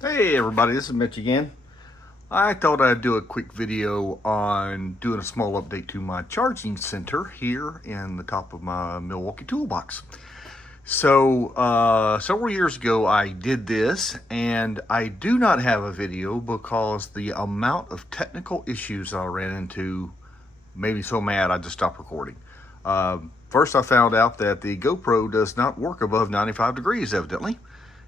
Hey everybody, this is Mitch again. I thought I'd do a quick video on doing a small update to my charging center here in the top of my Milwaukee toolbox. So several years ago I did this, and I do not have a video because the amount of technical issues I ran into made me so mad I just stopped recording. First I found out that the GoPro does not work above 95 degrees evidently.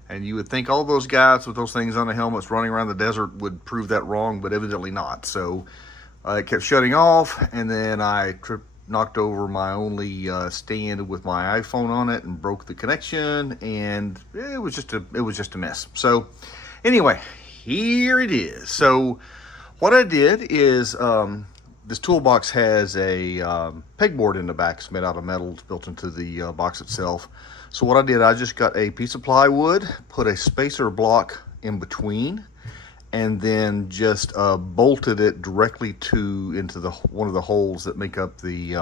And you would think all those guys with those things on the helmets running around the desert would prove that wrong, but evidently not. So it kept shutting off, and then I knocked over my only stand with my iPhone on it and broke the connection, and it was just a mess. So anyway, here it is. So what I did is this toolbox has a pegboard in the back. It's made out of metal. It's built into the box itself. So what I did, I just got a piece of plywood, put a spacer block in between, and then just bolted it directly into one of the holes that make up the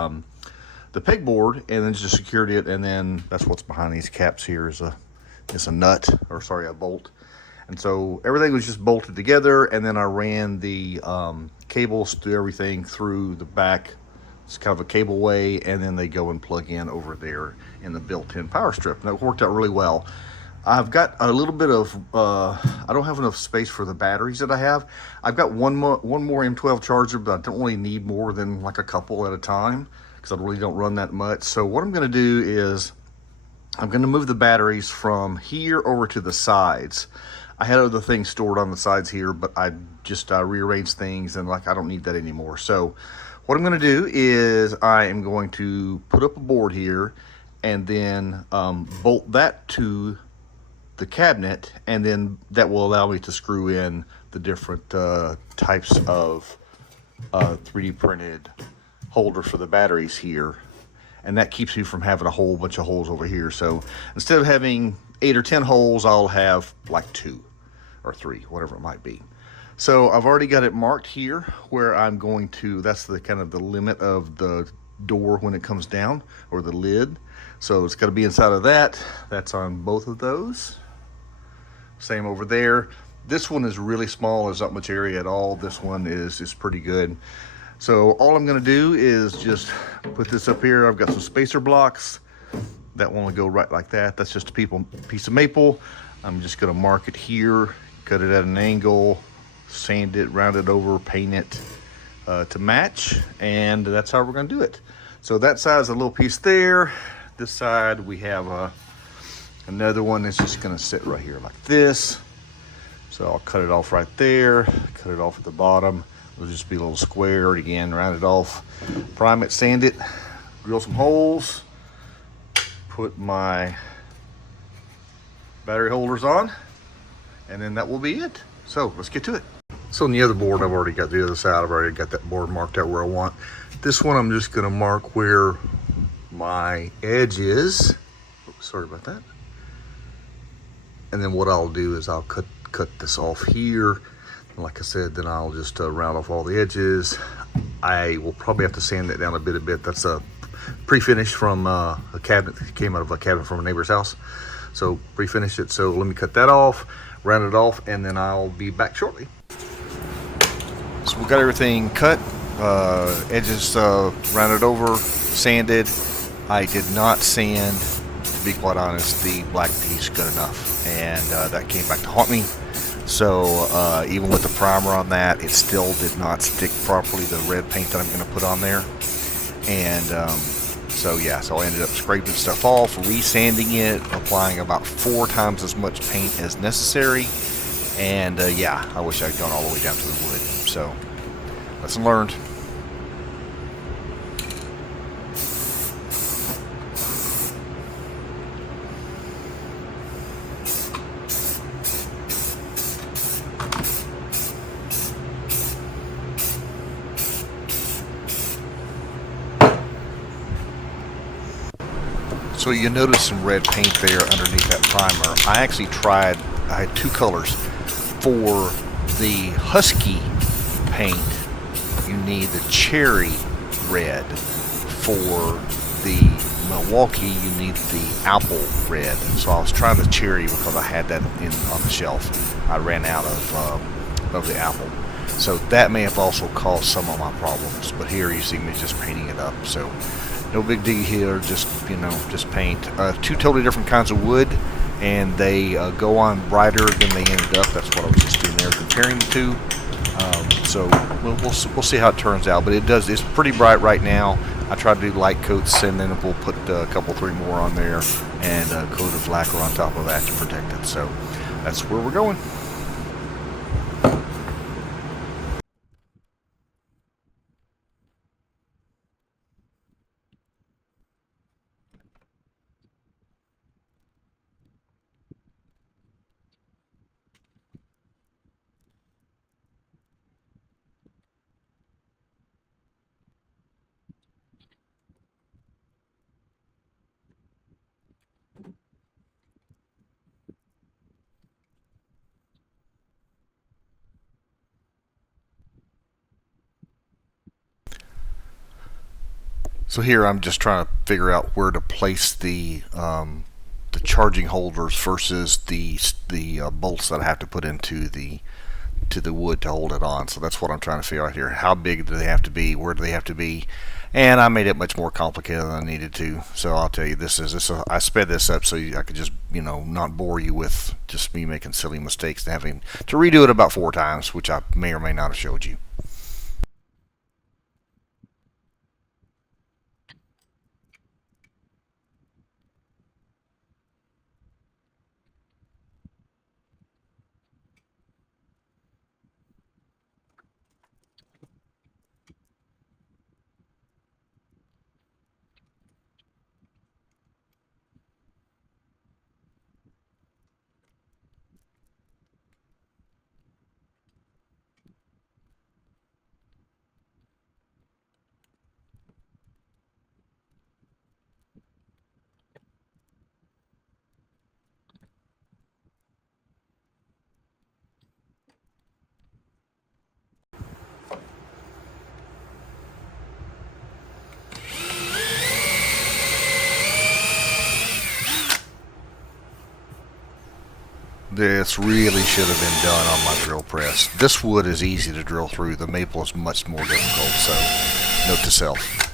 pegboard, and then just secured it. And then that's what's behind these caps here is a bolt. And so everything was just bolted together, and then I ran the cables through everything through the back. It's kind of a cable way, and then they go and plug in over there in the built-in power strip. And that worked out really well. I've got a little bit of, I don't have enough space for the batteries that I have. I've got one more M12 charger, but I don't really need more than like a couple at a time because I really don't run that much. So what I'm going to do is I'm going to move the batteries from here over to the sides. I had other things stored on the sides here, but I just rearranged things, and I don't need that anymore. So what I'm going to do is I am going to put up a board here and then bolt that to the cabinet, and then that will allow me to screw in the different types of 3D printed holders for the batteries here. And that keeps you from having a whole bunch of holes over here. So instead of having 8 or 10 holes, I'll have like 2 or 3, whatever it might be. So I've already got it marked here where I'm going to, that's the kind of the limit of the door when it comes down, or the lid. So it's got to be inside of that. That's on both of those. Same over there. This one is really small. There's not much area at all. This one is pretty good. So all I'm going to do is just put this up here. I've got some spacer blocks. That one will go right like that. That's just a piece of maple. I'm just going to mark it here, cut it at an angle, sand it, round it over, paint it to match, and that's how we're going to do it. So that side's a little piece there. This side we have another one that's just going to sit right here like this. So I'll cut it off right there, cut it off at the bottom. It'll just be a little square. Again, round it off, prime it, sand it, drill some holes, put my battery holders on, and then that will be it. So let's get to it. So on the other board, I've already got the other side. I've already got that board marked out where I want. This one, I'm just going to mark where my edge is. Oops, sorry about that. And then what I'll do is I'll cut this off here. Like I said, then I'll just round off all the edges. I will probably have to sand that down a bit. That's a pre-finish from a cabinet that came out of a cabinet from a neighbor's house. So pre-finish it. So let me cut that off, round it off, and then I'll be back shortly. So we got everything cut, edges rounded over, sanded. I did not sand, to be quite honest, the black piece good enough, and that came back to haunt me. So even with the primer on that, it still did not stick properly, the red paint that I'm going to put on there. And so I ended up scraping stuff off, re-sanding it, applying about 4 times as much paint as necessary. And I wish I'd gone all the way down to the wood. So lesson learned. So you notice some red paint there underneath that primer. I actually tried, I had 2 colors. For the Husky paint, you need the cherry red. For the Milwaukee, you need the apple red. So I was trying the cherry because I had that on the shelf. I ran out of the apple. So that may have also caused some of my problems. But here you see me just painting it up. So no big deal here. Just paint. Two totally different kinds of wood, and they go on brighter than they ended up. That's what I was just doing there, comparing the two. So we'll see how it turns out. But it's pretty bright right now. I try to do light coats, and then we'll put a couple, three more on there, and a coat of lacquer on top of that to protect it. So that's where we're going. So here I'm just trying to figure out where to place the charging holders versus the bolts that I have to put into the wood to hold it on. So that's what I'm trying to figure out here. How big do they have to be? Where do they have to be? And I made it much more complicated than I needed to. So I'll tell you, I sped this up so I could just not bore you with just me making silly mistakes and having to redo it about 4 times, which I may or may not have showed you. This really should have been done on my drill press. This wood is easy to drill through. The maple is much more difficult, so note to self.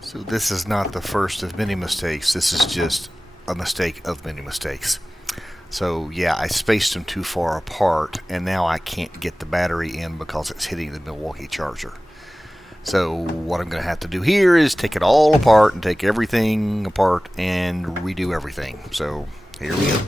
So this is not the first of many mistakes. This is just a mistake of many mistakes. So yeah, I spaced them too far apart, and now I can't get the battery in because it's hitting the Milwaukee charger. So what I'm going to have to do here is take it all apart and take everything apart and redo everything. So here we go.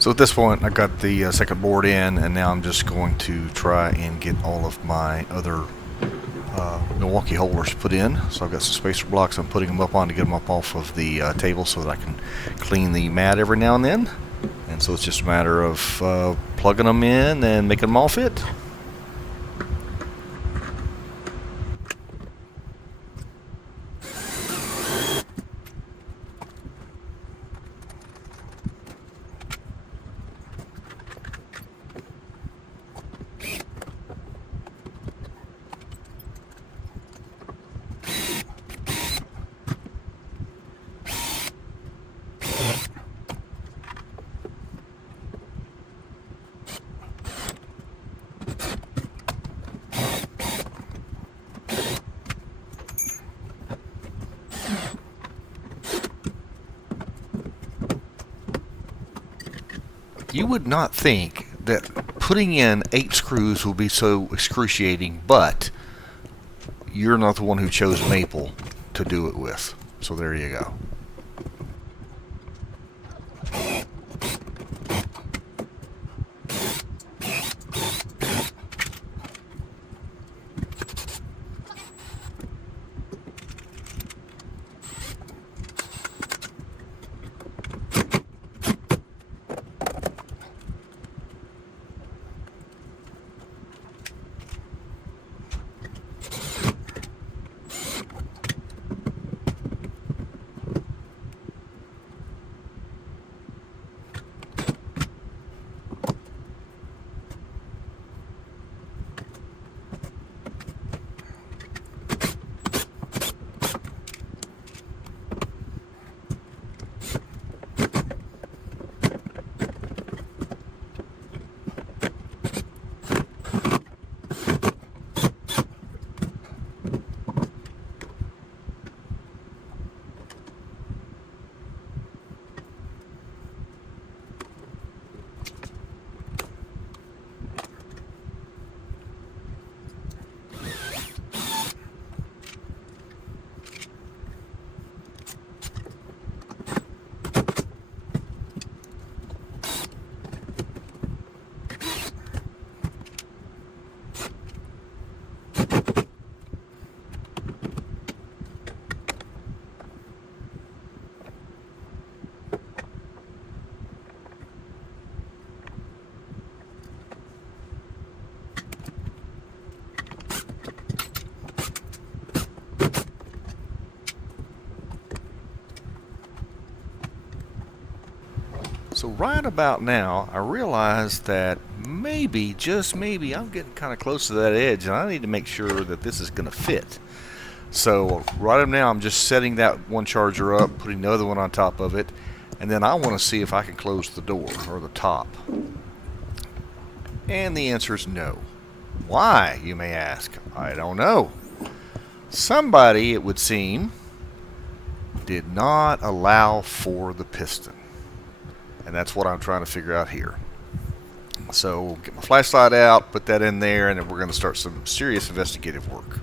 So at this point, I got the second board in, and now I'm just going to try and get all of my other Milwaukee holders put in. So I've got some spacer blocks I'm putting them up on to get them up off of the table so that I can clean the mat every now and then. And so it's just a matter of plugging them in and making them all fit. You would not think that putting in 8 screws will be so excruciating, but you're not the one who chose maple to do it with. So there you go. right about now, I realize that maybe, just maybe, I'm getting kind of close to that edge, and I need to make sure that this is going to fit. So right now, I'm just setting that one charger up, putting the other one on top of it, and then I want to see if I can close the door or the top. And the answer is no. Why, you may ask? I don't know. Somebody, it would seem, did not allow for the piston. And that's what I'm trying to figure out here. So get my flashlight out, put that in there, and then we're going to start some serious investigative work.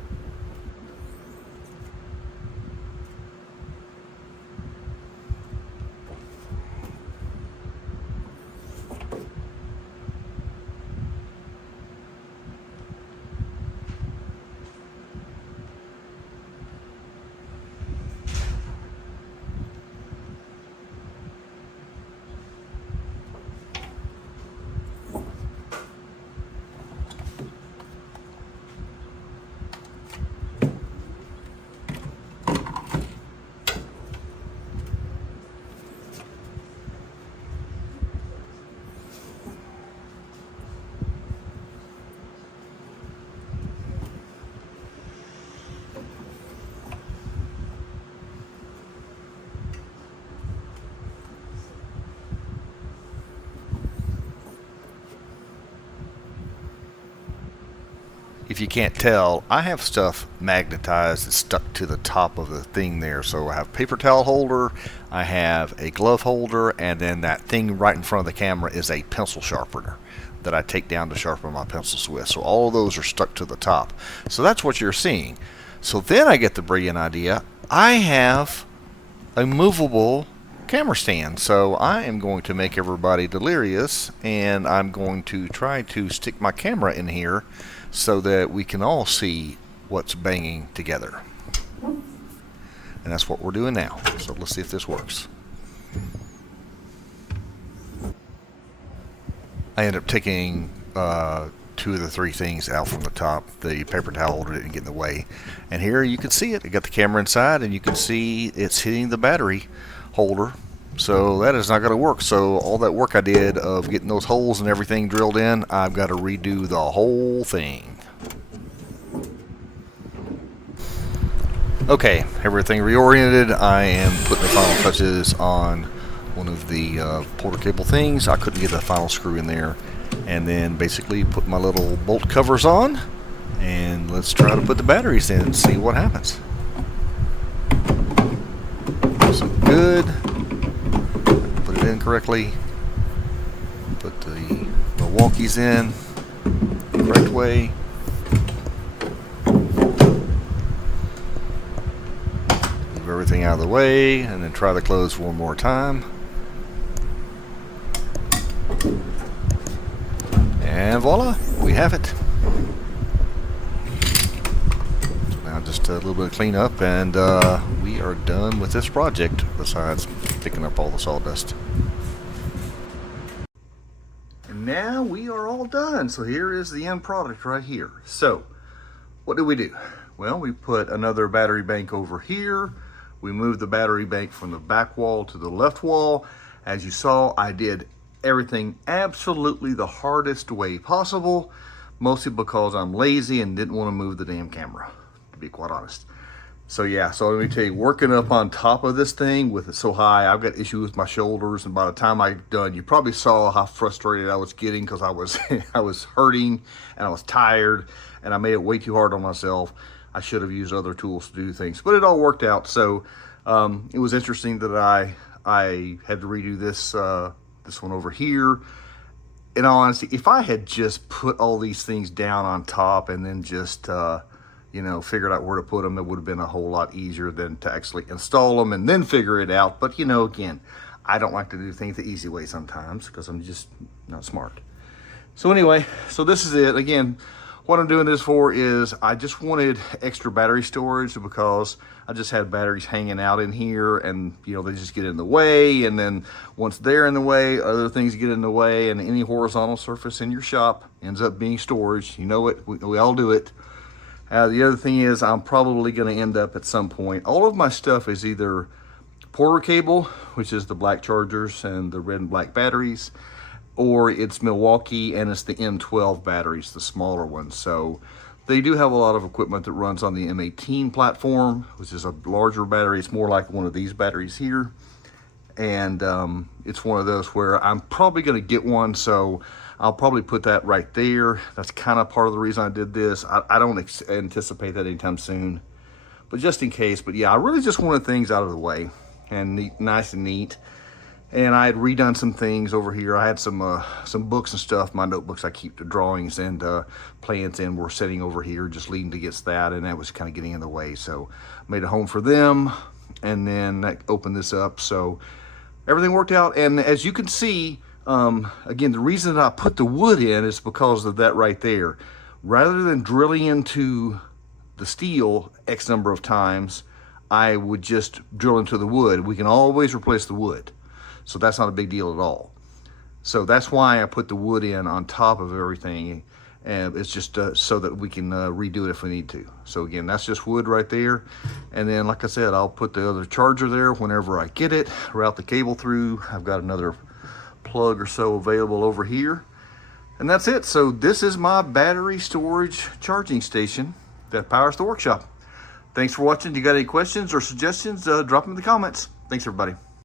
If you can't tell, I have stuff magnetized and stuck to the top of the thing there. So I have a paper towel holder, I have a glove holder, and then that thing right in front of the camera is a pencil sharpener that I take down to sharpen my pencils with. So all of those are stuck to the top. So that's what you're seeing. So then I get the brilliant idea. I have a movable camera stand. So I am going to make everybody delirious, and I'm going to try to stick my camera in here so that we can all see what's banging together. And that's what we're doing now. So let's see if this works. I ended up taking 2 of the 3 things out from the top. The paper towel holder didn't get in the way. And here you can see it. I got the camera inside, and you can see it's hitting the battery holder. So that is not going to work. So all that work I did of getting those holes and everything drilled in, I've got to redo the whole thing. Okay, everything reoriented. I am putting the final touches on one of the porter cable things. I couldn't get the final screw in there. And then basically put my little bolt covers on. And let's try to put the batteries in and see what happens. So good. In correctly, put the Milwaukee's in the correct way. Move everything out of the way, and then try to close one more time. And voila, we have it. So now just a little bit of cleanup, and we are done with this project, besides picking up all the sawdust. And now we are all done. So here is the end product right here. So what do? Well, we put another battery bank over here. We moved the battery bank from the back wall to the left wall. As you saw, I did everything absolutely the hardest way possible, mostly because I'm lazy and didn't want to move the damn camera, to be quite honest. So yeah, so let me tell you, working up on top of this thing with it so high, I've got issues with my shoulders, and by the time I'm done, you probably saw how frustrated I was getting, because I was I was hurting and I was tired, and I made it way too hard on myself. I should have used other tools to do things, but it all worked out. So it was interesting that I had to redo this this one over here. In all honesty, if I had just put all these things down on top and then just you know, figured out where to put them, it would have been a whole lot easier than to actually install them and then figure it out. But you know, again, I don't like to do things the easy way sometimes, because I'm just not smart. So anyway, so this is it. Again, what I'm doing this for is I just wanted extra battery storage, because I just had batteries hanging out in here, and you know, they just get in the way, and then once they're in the way, other things get in the way, and any horizontal surface in your shop ends up being storage. You know it, we all do it. The other thing is, I'm probably going to end up at some point, all of my stuff is either Porter cable, which is the black chargers and the red and black batteries, or it's Milwaukee and it's the M12 batteries, the smaller ones. So they do have a lot of equipment that runs on the M18 platform, which is a larger battery. It's more like one of these batteries here. And it's one of those where I'm probably going to get one, so I'll probably put that right there. That's kind of part of the reason I did this. I don't anticipate that anytime soon, but just in case. But yeah, I really just wanted things out of the way and neat, nice and neat. And I had redone some things over here. I had some books and stuff, my notebooks I keep the drawings and plans in were sitting over here, just leaning against that, and that was kind of getting in the way. So made a home for them, and then I opened this up. So everything worked out. And as you can see, again, the reason that I put the wood in is because of that right there. Rather than drilling into the steel X number of times, I would just drill into the wood. We can always replace the wood, so that's not a big deal at all. So that's why I put the wood in on top of everything. And it's just so that we can redo it if we need to. So again, that's just wood right there. And then, like I said, I'll put the other charger there whenever I get it, route the cable through. I've got another plug or so available over here. And that's it. So this is my battery storage charging station that powers the workshop. Thanks for watching. If you got any questions or suggestions, drop them in the comments. Thanks, everybody.